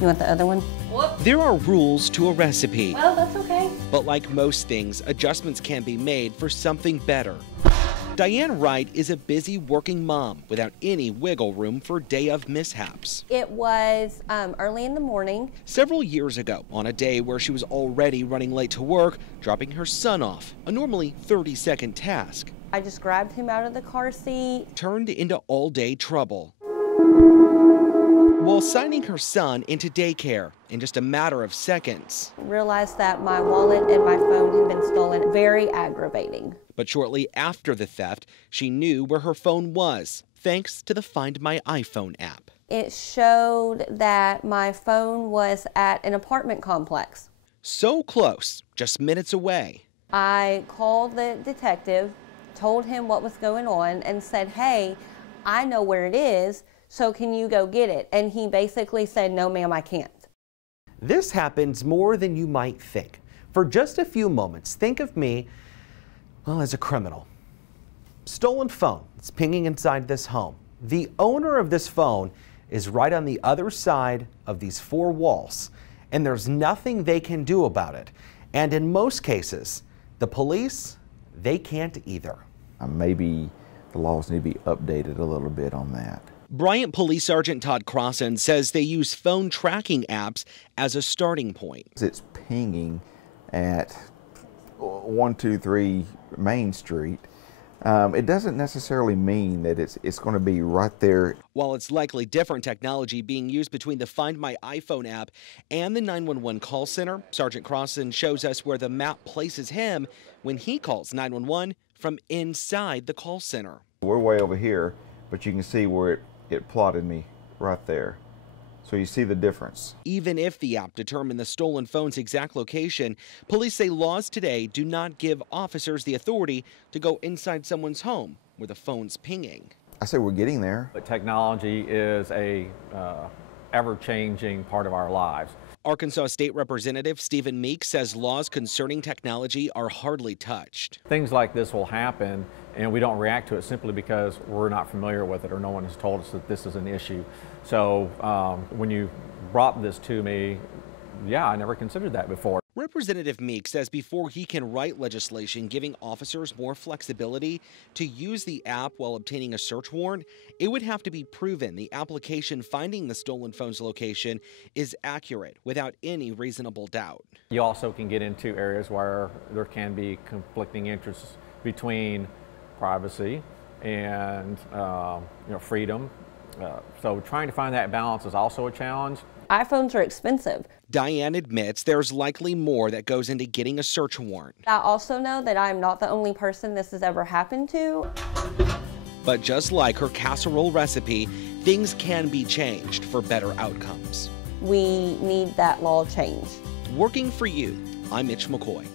You want the other one? Whoop. There are rules to a recipe. Well, that's okay. But like most things, adjustments can be made for something better. Diane Wright is a busy working mom without any wiggle room for day of mishaps. It was early in the morning. Several years ago, on a day where she was already running late to work, dropping her son off, a normally 30-second task, I just grabbed him out of the car seat. Turned into all-day trouble. While signing her son into daycare in just a matter of seconds. Realized that my wallet and my phone had been stolen. Very aggravating. But shortly after the theft, she knew where her phone was, thanks to the Find My iPhone app. It showed that my phone was at an apartment complex. So close, just minutes away. I called the detective, told him what was going on, and said, hey, I know where it is, so can you go get it? And he basically said, no, ma'am, I can't. This happens more than you might think. For just a few moments, think of me, well, as a criminal. Stolen phone. It's pinging inside this home. The owner of this phone is right on the other side of these four walls, and there's nothing they can do about it. And in most cases, the police, they can't either. Maybe the laws need to be updated a little bit on that. Bryant Police Sergeant Todd Crowson says they use phone tracking apps as a starting point. It's pinging at 123 Main Street. It doesn't necessarily mean that it's going to be right there. While it's likely different technology being used between the Find My iPhone app and the 911 call center, Sergeant Crowson shows us where the map places him when he calls 911 from inside the call center. We're way over here, but you can see where it plotted me right there. So you see the difference. Even if the app determined the stolen phone's exact location, police say laws today do not give officers the authority to go inside someone's home where the phone's pinging. I say we're getting there. But technology is a ever-changing part of our lives. Arkansas State Representative Stephen Meek says laws concerning technology are hardly touched. Things like this will happen and we don't react to it simply because we're not familiar with it or no one has told us that this is an issue. So when you brought this to me, yeah, I never considered that before. Representative Meek says before he can write legislation giving officers more flexibility to use the app while obtaining a search warrant, it would have to be proven the application finding the stolen phone's location is accurate without any reasonable doubt. You also can get into areas where there can be conflicting interests between privacy and freedom. So trying to find that balance is also a challenge. iPhones are expensive. Diane admits there's likely more that goes into getting a search warrant. I also know that I'm not the only person this has ever happened to. But just like her casserole recipe, things can be changed for better outcomes. We need that law changed. Working for you, I'm Mitch McCoy.